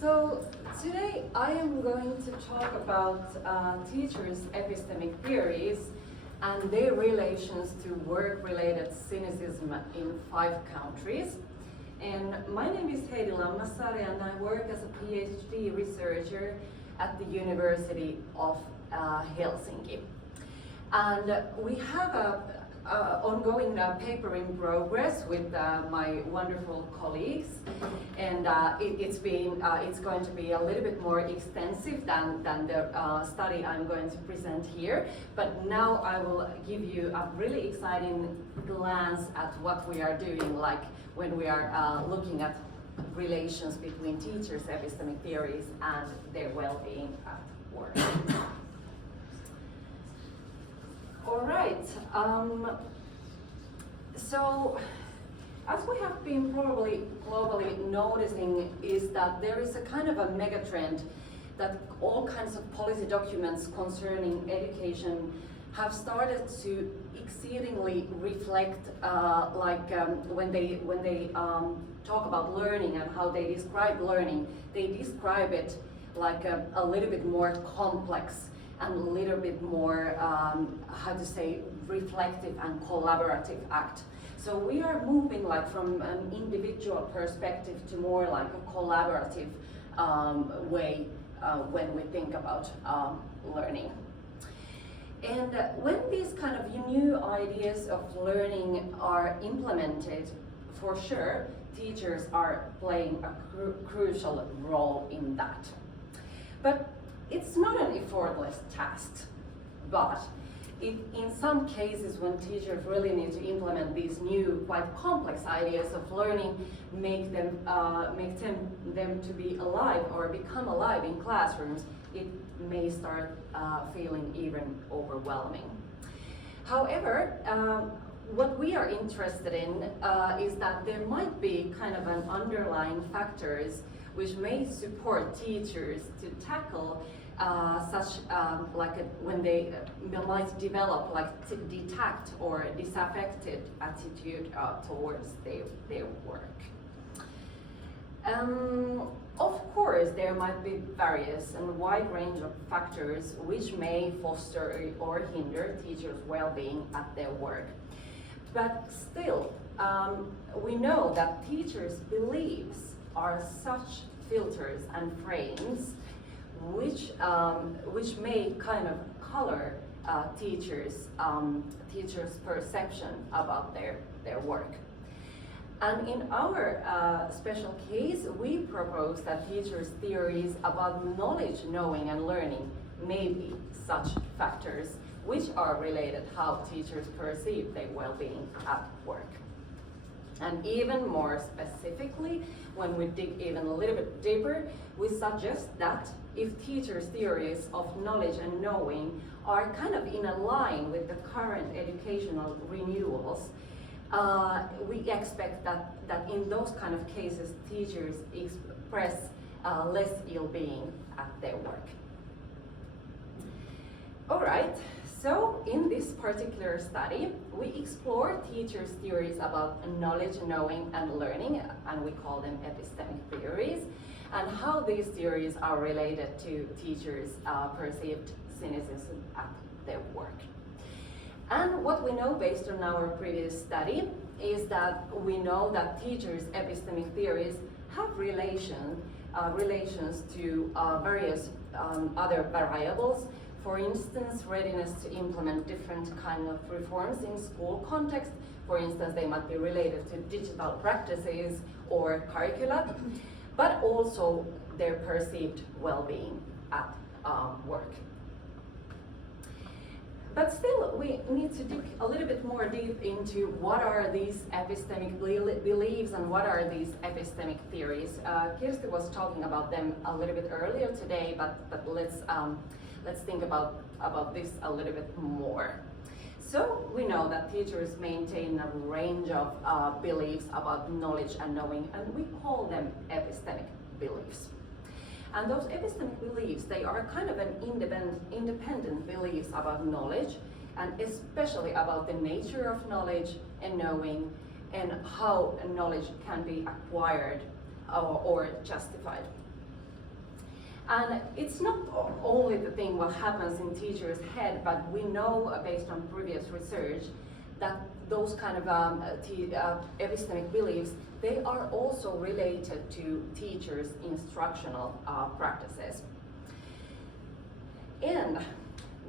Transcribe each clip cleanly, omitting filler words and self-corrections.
So today I am going to talk about teachers' epistemic theories and their relations to work-related cynicism in 5 countries. And my name is Heidi Lammassaari and I work as a PhD researcher at the University of Helsinki. And we have a ongoing paper in progress with my wonderful colleagues, and it's going to be a little bit more extensive than the study I'm going to present here. But now I will give you a really exciting glance at what we are doing, like when we are looking at relations between teachers' epistemic theories and their well-being at work. All right. So, as we have been probably globally noticing, is that there is a kind of a megatrend that all kinds of policy documents concerning education have started to exceedingly reflect, when they talk about learning and how they describe learning, they describe it like a little bit more complex and a little bit more, reflective and collaborative act. So we are moving like from an individual perspective to more like a collaborative way when we think about learning. And when these kind of new ideas of learning are implemented, for sure, teachers are playing a crucial role in that. But it's not an effortless task, but in some cases when teachers really need to implement these new, quite complex ideas of learning, make them to be alive or become alive in classrooms, it may start feeling even overwhelming. However, what we are interested in is that there might be kind of an underlying factors which may support teachers to tackle when they might develop like detached or disaffected attitude towards their work. Of course, there might be various and wide range of factors which may foster or hinder teachers' well-being at their work. But still, we know that teachers' beliefs are such filters and frames which may kind of color teachers' perception about their work. And in our special case, we propose that teachers' theories about knowledge, knowing, and learning may be such factors which are related how teachers perceive their well-being at work. And even more specifically, when we dig even a little bit deeper, we suggest that if teachers' theories of knowledge and knowing are kind of in a line with the current educational renewals, we expect that in those kind of cases, teachers express less ill-being at their work. All right. So in this particular study, we explore teachers' theories about knowledge, knowing, and learning, and we call them epistemic theories, and how these theories are related to teachers' perceived cynicism at their work. And what we know based on our previous study is that we know that teachers' epistemic theories have relations to various other variables. For instance, readiness to implement different kind of reforms in school context. For instance, they might be related to digital practices or curricula, but also their perceived well-being at work. But still, we need to dig a little bit more deep into what are these epistemic beliefs and what are these epistemic theories. Kirsti was talking about them a little bit earlier today, but let's think about this a little bit more. So we know that teachers maintain a range of beliefs about knowledge and knowing, and we call them epistemic beliefs. And those epistemic beliefs, they are kind of an independent beliefs about knowledge, and especially about the nature of knowledge and knowing, and how knowledge can be acquired or justified. And it's not only the thing what happens in teachers' head, but we know based on previous research that those kind of epistemic beliefs, they are also related to teachers' instructional practices. And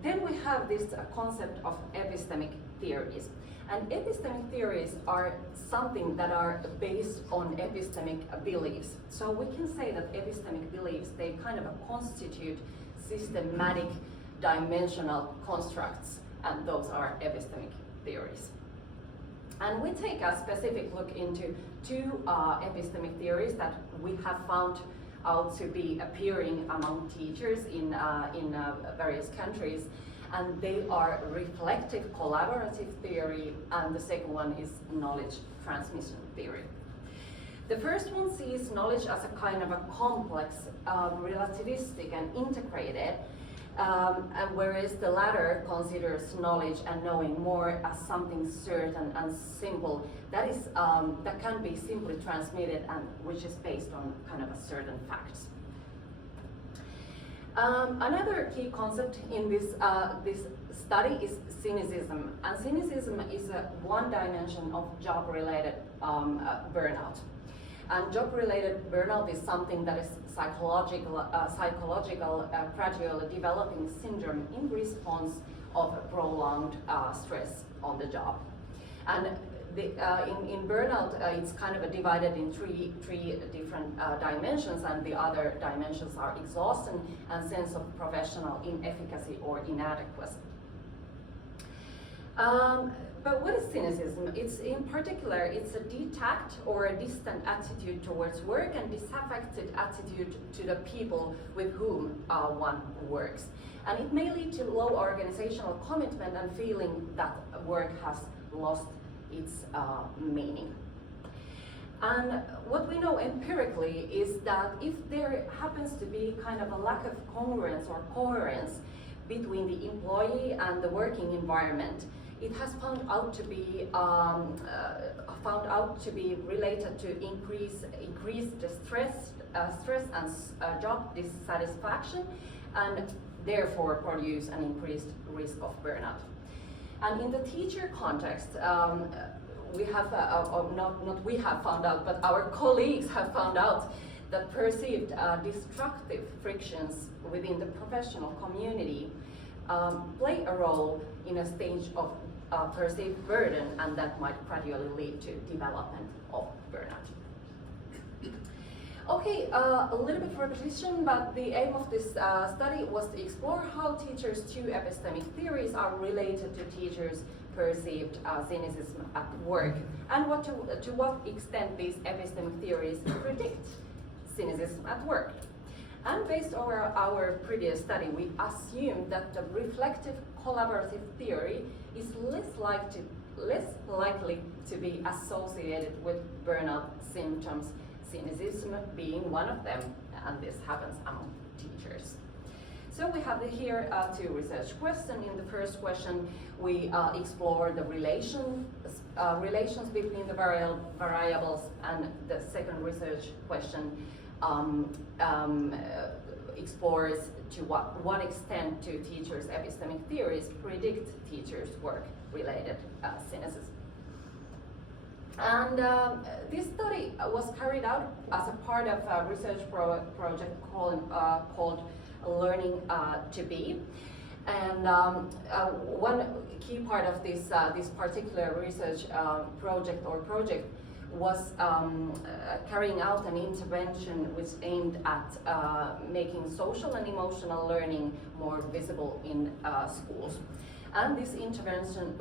then we have this concept of epistemic theories. And epistemic theories are something that are based on epistemic beliefs. So we can say that epistemic beliefs, they kind of constitute systematic dimensional constructs, and those are epistemic theories. And we take a specific look into two epistemic theories that we have found out to be appearing among teachers in various countries. And they are reflective collaborative theory, and the second one is knowledge transmission theory. The first one sees knowledge as a kind of a complex, relativistic and integrated, and whereas the latter considers knowledge and knowing more as something certain and simple that is that can be simply transmitted and which is based on kind of a certain facts. Another key concept in this study is cynicism, and cynicism is one dimension of job-related burnout. And job-related burnout is something that is psychological, gradually developing syndrome in response of prolonged stress on the job. And in burnout, it's kind of divided in three different dimensions, and the other dimensions are exhaustion and sense of professional inefficacy or inadequacy. But what is cynicism? It's in particular, it's a detached or a distant attitude towards work and disaffected attitude to the people with whom one works. And it may lead to low organizational commitment and feeling that work has lost its meaning. And what we know empirically is that if there happens to be kind of a lack of congruence or coherence between the employee and the working environment, it has found out to be related to increased stress and job dissatisfaction, and therefore produce an increased risk of burnout. And in the teacher context, we have, not we have found out, but our colleagues have found out that perceived destructive frictions within the professional community play a role in a stage of perceived burden, and that might gradually lead to development of burnout. Okay, a little bit repetition, but the aim of this study was to explore how teachers' two epistemic theories are related to teachers' perceived cynicism at work, and to what extent these epistemic theories predict cynicism at work. And based on our previous study, we assumed that the reflective collaborative theory is less likely to be associated with burnout symptoms, cynicism being one of them, and this happens among teachers. So we have here two research questions. In the first question, we explore the relations between the variables, and the second research question explores to what extent do teachers' epistemic theories predict teachers' work-related cynicism. And this study was carried out as a part of a research project called Learning to Be. And one key part of this particular research project was carrying out an intervention which aimed at making social and emotional learning more visible in schools. And this intervention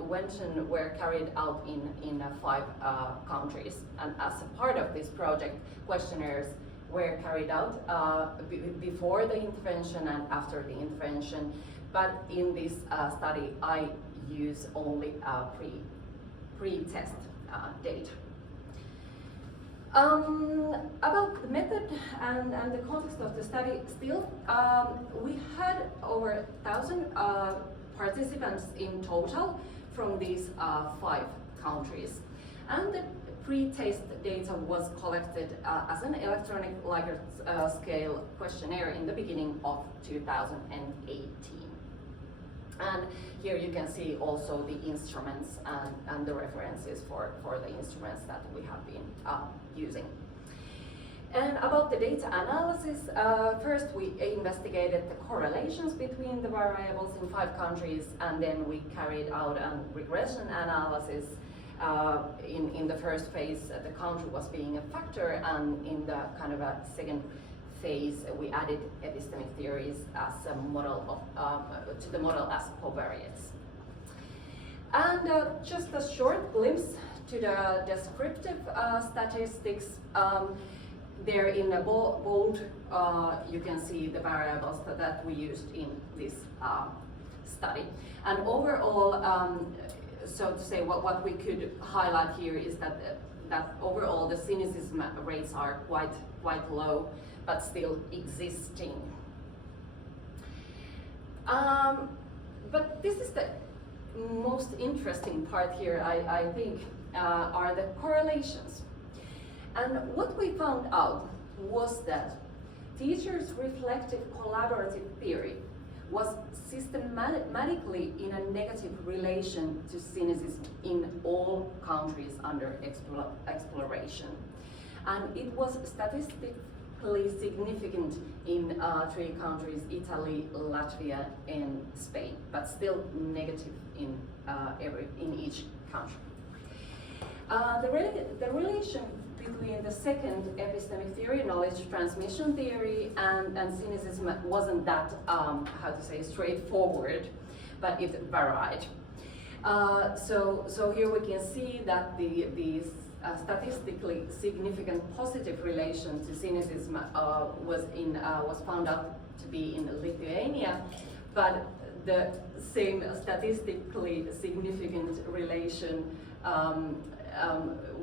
were carried out in 5 countries. And as a part of this project, questionnaires were carried out before the intervention and after the intervention. But in this study, I use only pre-test data. About the method and the context of the study, still, we had over 1,000 participants in total from these 5 countries. And the pre-taste data was collected as an electronic Likert scale questionnaire in the beginning of 2018. And here you can see also the instruments and the references for the instruments that we have been using. And about the data analysis, first we investigated the correlations between the variables in 5 countries, and then we carried out a regression analysis. In the first phase, the country was being a factor, and in the kind of a second phase, we added epistemic theories as a model of, to the model as covariates. And just a short glimpse to the descriptive statistics. There in the bold, you can see the variables that we used in this study. And overall, so to say, what we could highlight here is that overall the cynicism rates are quite low, but still existing. But this is the most interesting part here, I think, are the correlations. And what we found out was that teachers' reflective collaborative theory was systematically in a negative relation to cynicism in all countries under exploration. And it was statistically significant in 3 countries, Italy, Latvia, and Spain, but still negative in each country. The relation between the second epistemic theory, knowledge transmission theory, and cynicism wasn't that, how to say, straightforward, but it varied. So here we can see that the statistically significant positive relation to cynicism was found out to be in Lithuania, but the same statistically significant relation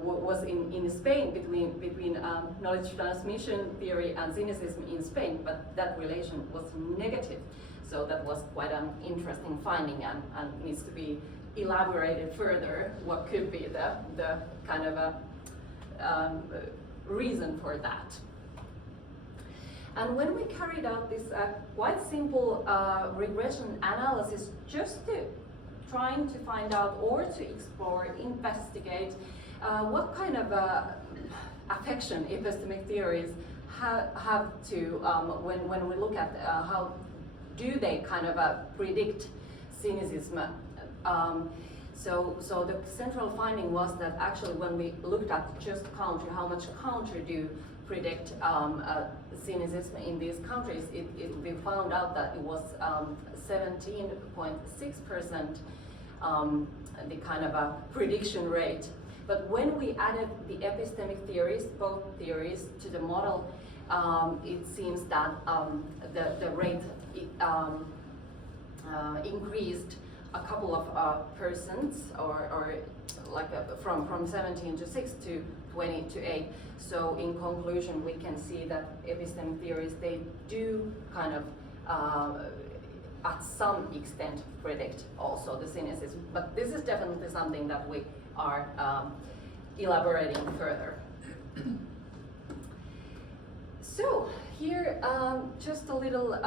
was in Spain between knowledge transmission theory and cynicism in Spain, but that relation was negative. So that was quite an interesting finding and needs to be elaborated further. What could be the kind of a reason for that? And when we carried out this quite simple regression analysis, just to trying to find out or to explore, investigate what kind of affection epistemic theories have to, when we look at how do they kind of predict cynicism. So the central finding was that actually when we looked at just country, how much country do predict cynicism in these countries, we found out that it was 17.6% the kind of a prediction rate. But when we added the epistemic theories, both theories, to the model, it seems that the rate increased a couple of percents, or like from 17 to 6 to 20 to 8. So in conclusion, we can see that epistemic theories, they do kind of at some extent predict also the cynicism. But this is definitely something that we are elaborating further. So here, just a little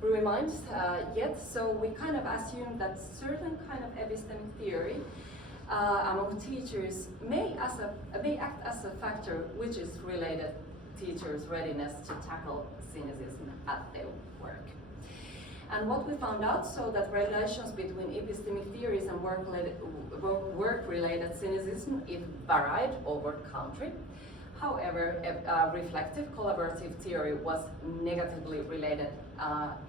reminds yet. So we kind of assume that certain kind of epistemic theory among teachers may act as a factor which is related teachers' readiness to tackle cynicism at their work. And what we found out, so that relations between epistemic theories and work-related cynicism, it varied over country. However, reflective collaborative theory was negatively related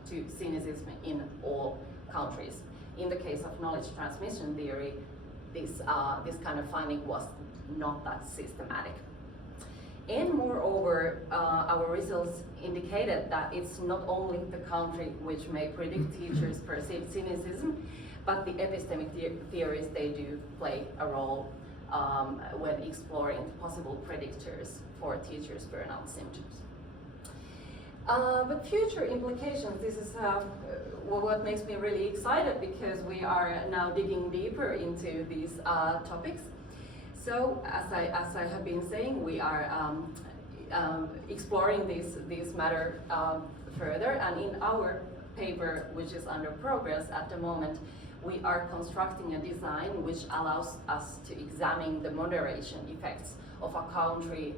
to cynicism in all countries. In the case of knowledge transmission theory, this kind of finding was not that systematic. And moreover, our results indicated that it's not only the country which may predict teachers' perceived cynicism, but the epistemic theories, they do play a role when exploring possible predictors for teachers' burnout symptoms. But future implications, this is what makes me really excited, because we are now digging deeper into these topics. So as I have been saying, we are exploring this matter further, and in our paper, which is under progress at the moment, we are constructing a design which allows us to examine the moderation effects of a country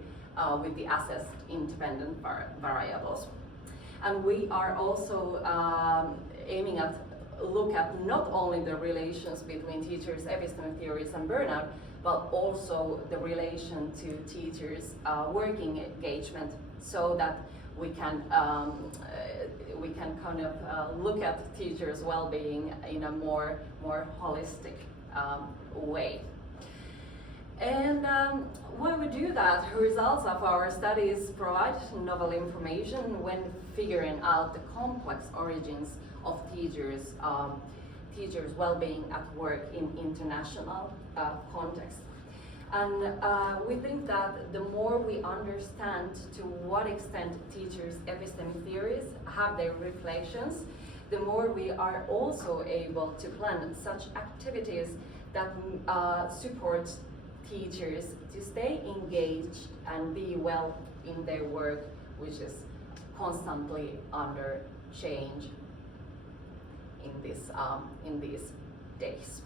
with the assessed independent variables. And we are also aiming at look at not only the relations between teachers' epistemic theories and burnout, but also the relation to teachers' working engagement, so that we can kind of look at teachers' well-being in a more holistic way. And when we do that, results of our studies provide novel information when figuring out the complex origins of teachers' well-being at work in international context. And we think that the more we understand to what extent teachers' epistemic theories have their reflections, the more we are also able to plan such activities that support teachers to stay engaged and be well in their work, which is constantly under change in these days.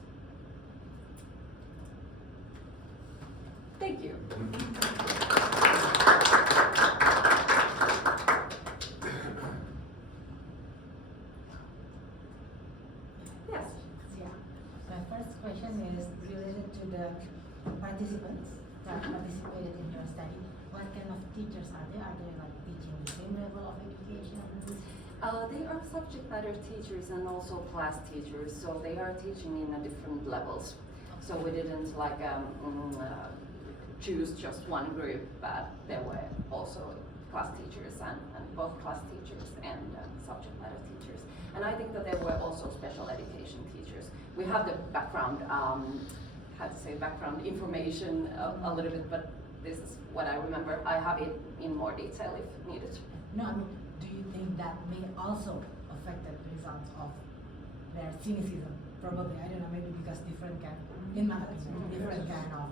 Thank you. Yes. Yeah. My first question is related to the participants that participated in your study. What kind of teachers are they? Are they like teaching the same level of education? They are subject matter teachers and also class teachers, so they are teaching in different levels. So we didn't like choose just one group, but there were also class teachers and both class teachers and subject matter teachers. And I think that there were also special education teachers. We have the background, background information a little bit, but this is what I remember. I have it in more detail if needed. No, I mean, do you think that may also affect the results of their cynicism? Probably, I don't know, maybe because different kind, in my opinion, different kind of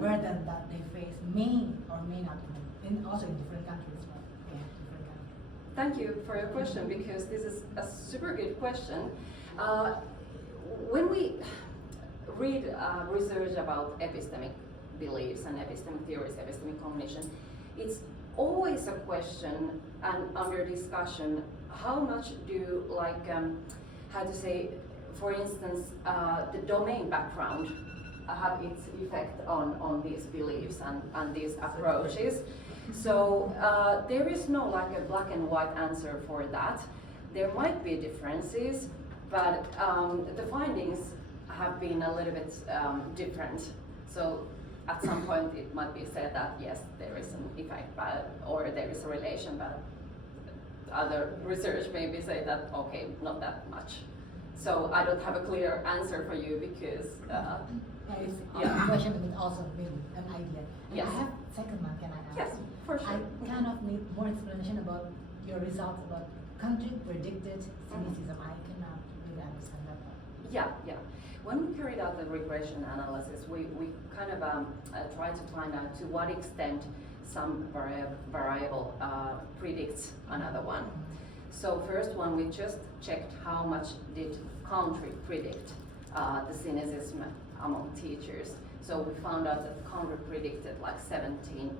burden that they face may or may not, also in different countries. But yeah, different countries. Thank you for your question, because this is a super good question. When we read research about epistemic beliefs and epistemic theories, epistemic cognition, it's always a question and under discussion, how much do for instance, the domain background have its effect on these beliefs and these approaches. So there is no like a black and white answer for that. There might be differences, but the findings have been a little bit different. So at some point it might be said that yes, there is an effect, or there is a relation, but other research maybe say that okay, not that much. So I don't have a clear answer for you because it's a question, but also maybe an idea. And yes. I have second one. Can I ask? Yes, for sure. I kind of need more explanation about your results about country predicted cynicism. I cannot really understand that part. Yeah. When we carried out the regression analysis, we kind of tried to find out to what extent some variable predicts another one. So first one, we just checked how much did country predict the cynicism among teachers. So we found out that the country predicted like 17.6.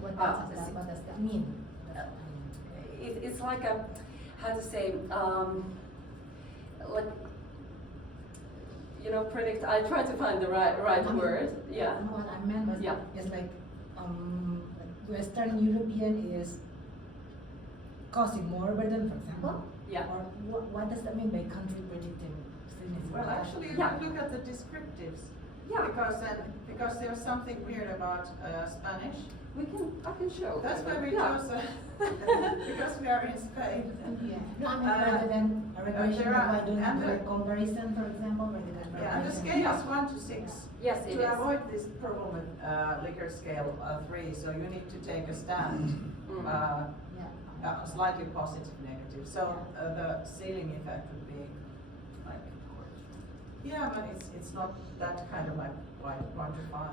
What does that mean? It's like a, how to say, like, predict. I try to find the right word. Yeah. What I meant was, is like Western European is causing more burden, for example. Yeah. Or what does that mean by country predicting cynicism? Well, actually, if you look at the descriptives, because there's something weird about Spanish. I can show. That's why we chose because we are in Spain. Yeah. No, I mean rather than a regression, why don't you do a comparison, for example, where they can and the scale is 1 to 6. Yes, it is. To avoid this problem with Likert scale 3, so you need to take a stand. Slightly positive, negative. So the ceiling effect would be like, but it's not that kind of like like 1 to 5.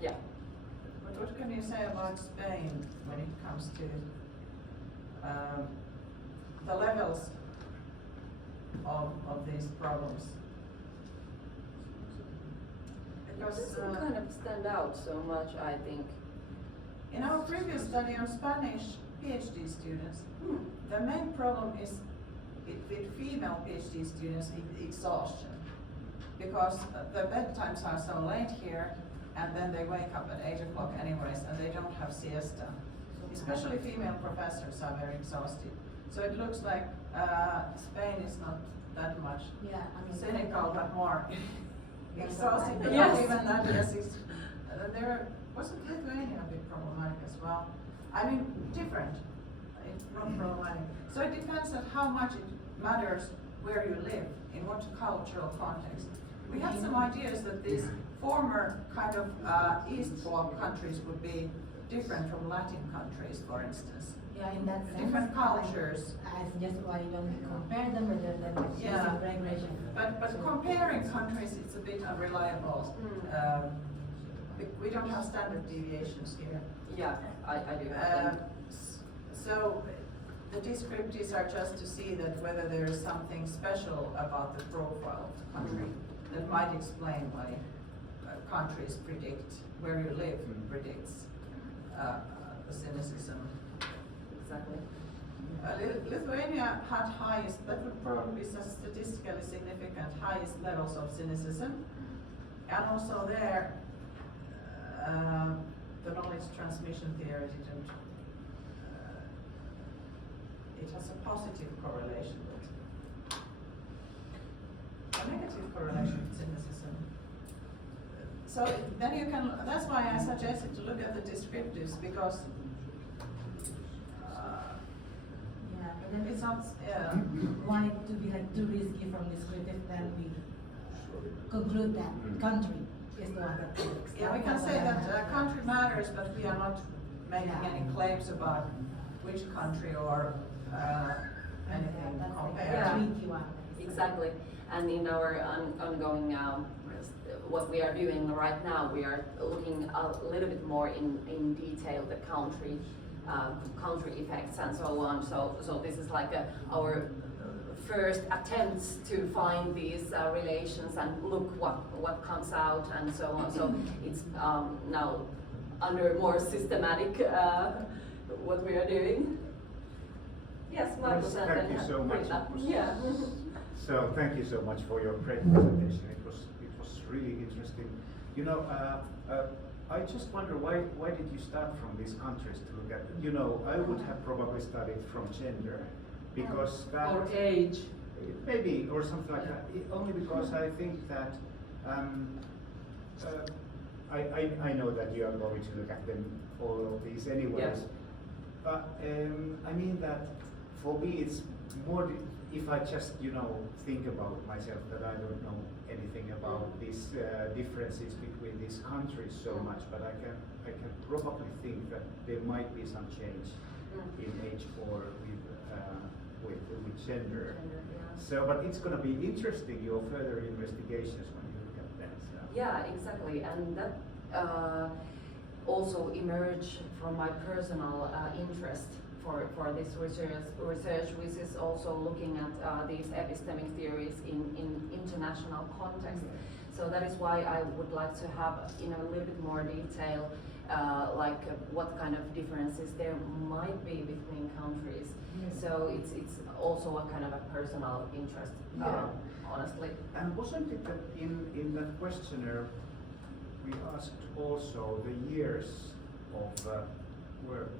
Yeah. But what can you say about Spain when it comes to the levels of these problems? It Because doesn't kind of stand out so much, I think. in our previous study on Spanish PhD students, the main problem is with female PhD students exhaustion, because the bedtimes are so late here, and then they wake up at 8 o'clock anyways, and they don't have siesta. Especially female professors are very exhausted. So it looks like Spain is not that much Yeah, I mean, cynical, but more Yeah, exhausted. But Yes. not even that, yes, there wasn't Lithuania a bit problematic as well. I mean, different. It's not problematic. So it depends on how much it matters where you live, in what cultural context. We had some ideas that these former kind of East Bloc countries would be different from Latin countries, for instance. Yeah, in that sense. Different cultures. I suggest why you don't compare them rather than Yeah. using regression. But comparing countries, it's a bit unreliable. We don't have standard deviations here. Yeah, I do have them. So the descriptives are just to see that whether there is something special about the profile of the country that might explain why countries predict, where you live predicts the cynicism. Exactly. Lithuania had highest, that would probably be statistically significant, highest levels of cynicism. And also there, the knowledge transmission theory didn't, it has a positive correlation with a negative correlation with cynicism. So then you can, that's why I suggested to look at the descriptives, because Yeah, but then it's not, want it to be like too risky from descriptive, then we conclude that country is the one that predicts. yeah, we can say that country matters, but we are not making any claims about which country or anything compared. Yeah. Tricky one. Exactly. And in our ongoing, what we are doing right now, we are looking a little bit more in detail the country effects and so on. So this is like our first attempts to find these relations and look what comes out and so on. So it's now under more systematic what we are doing. Yes, Markus, and Thank then you so much. Britta. Yeah. So thank you so much for your great presentation. It was really interesting. You know, I just wonder why did you start from these countries to look at? You know, I would have probably studied from gender, because that Or age. maybe or something like that. Only because I think that I know that you are going to look at them all of these anyways. Yeah. But I mean that for me it's more if I just think about myself that I don't know anything about these differences between these countries so much, but I can probably think that there might be some change in age or with gender. So, but it's going to be interesting your further investigations when you look at that. So. Yeah, exactly, and that also emerged from my personal interest for this research, which is also looking at these epistemic theories in international context. So that is why I would like to have in a little bit more detail, what kind of differences there might be between countries. So it's also a kind of a personal interest, honestly. And wasn't it that in that questionnaire we asked also the years of work?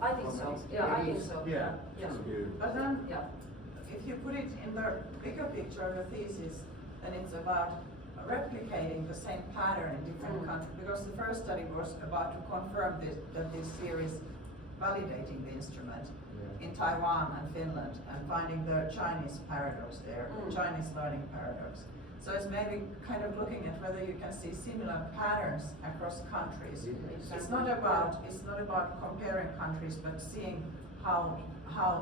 I think so. Yeah, I think so. Yeah. Yeah. But then, Yeah. if you put it in the bigger picture of the thesis, then it's about replicating the same pattern in different countries. Because the first study was about to confirm that this theory is validating the instrument in Taiwan and Finland, and finding the Chinese paradox there, Chinese learning paradox. So it's maybe kind of looking at whether you can see similar patterns across countries. It's not about comparing countries, but seeing how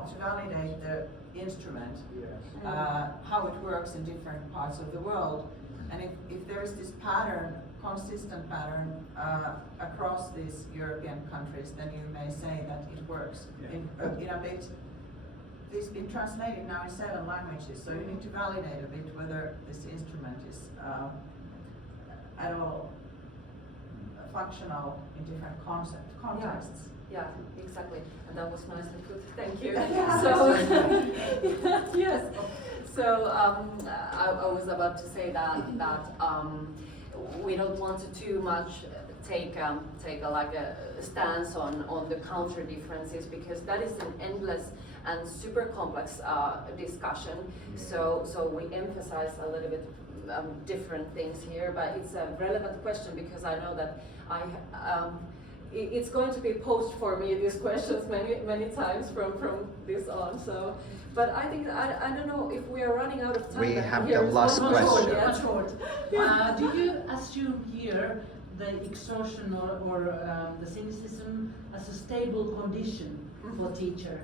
to validate the instrument, how it works in different parts of the world, And if there is this pattern, consistent pattern across these European countries, then you may say that it works. Yeah. In a bit, it's been translated now in 7 languages, so you need to validate a bit whether this instrument is at all functional in different contexts. Yeah, exactly, and that was nicely put. Thank you. Yeah. So, yes. So I was about to say that we don't want to too much take a stance on the counter differences, because that is an endless and super complex discussion. So we emphasize a little bit different things here, but it's a relevant question because I know that it's going to be posed for me, these questions many times from this on. So, but I think I don't know if we are running out of time. We have Here the is last one more question. yeah. Short. Do you assume here the exhaustion or the cynicism as a stable condition for teacher?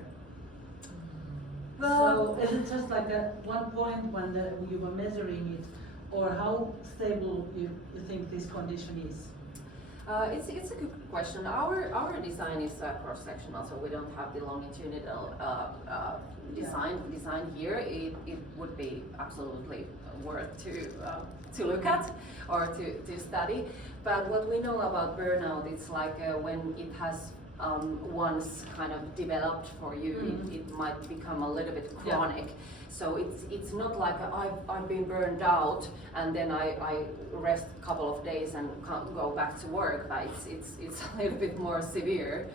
Well, So is it just like at one point when you were measuring it, or how stable you think this condition is? It's a good question. Our design is cross-sectional, so we don't have the longitudinal design here. It would be absolutely worth to look at or to study. But what we know about burnout, it's like when it has once kind of developed for you, it might become a little bit chronic. Yeah. So it's not like I've been burned out and then I rest a couple of days and can't go back to work. But it's a little bit more severe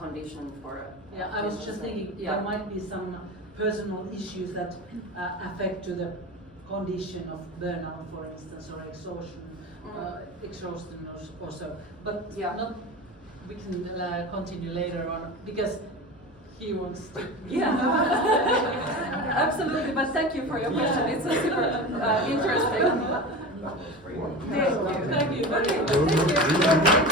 condition for. Yeah, I was just thinking there might be some personal issues that affect to the condition of burnout, for instance, or exhaustion or so. But not. We can continue later on because he wants to. Yeah, absolutely. But thank you for your question. It's a super interesting. Thank you. Thank you.